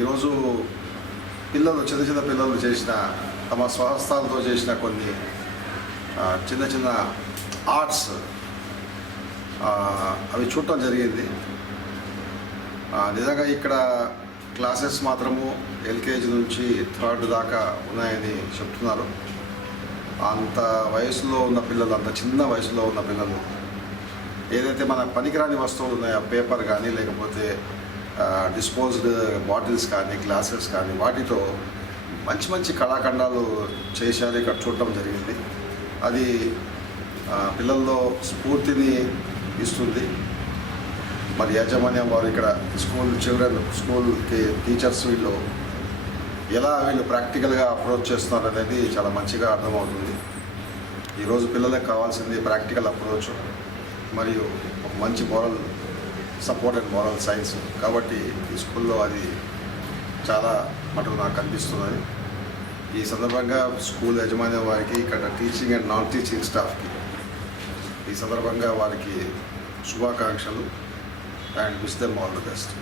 ఈరోజు పిల్లలు చిన్న చిన్న పిల్లలు చేసిన తమ స్వహస్తాలతో చేసిన కొన్ని చిన్న చిన్న ఆర్ట్స్ అవి చూడటం జరిగింది. నిజంగా ఇక్కడ క్లాసెస్ మాత్రము ఎల్కేజీ నుంచి థర్డ్ దాకా ఉన్నాయని చెప్తున్నారు. అంత వయసులో ఉన్న పిల్లలు, అంత చిన్న వయసులో ఉన్న పిల్లలు ఏదైతే మన పనికిరాని వస్తువులు ఉన్నాయో, పేపర్ కానీ లేకపోతే డిస్పోజ్డ్ బాటిల్స్ కానీ గ్లాసెస్ కానీ వాటితో మంచి మంచి కళాఖండాలు చేశారు. ఇక్కడ చూడటం జరిగింది. అది పిల్లల్లో స్ఫూర్తిని ఇస్తుంది. మరి యాజమాన్యం వారు ఇక్కడ స్కూల్కి టీచర్స్ వీళ్ళు ప్రాక్టికల్గా అప్రోచ్ చేస్తున్నారు అనేది చాలా మంచిగా అర్థమవుతుంది. ఈరోజు పిల్లలకు కావాల్సింది ప్రాక్టికల్ అప్రోచ్ మరియు ఒక మంచి moral support and moral science. కాబట్టి ఈ స్కూల్లో అది చాలా మటుకు నాకు కనిపిస్తున్నది. ఈ సందర్భంగా స్కూల్ యాజమాన్యం వారికి, ఇక్కడ టీచింగ్ అండ్ నాన్ టీచింగ్ స్టాఫ్కి ఈ సందర్భంగా వారికి శుభాకాంక్షలు and wish them all the best.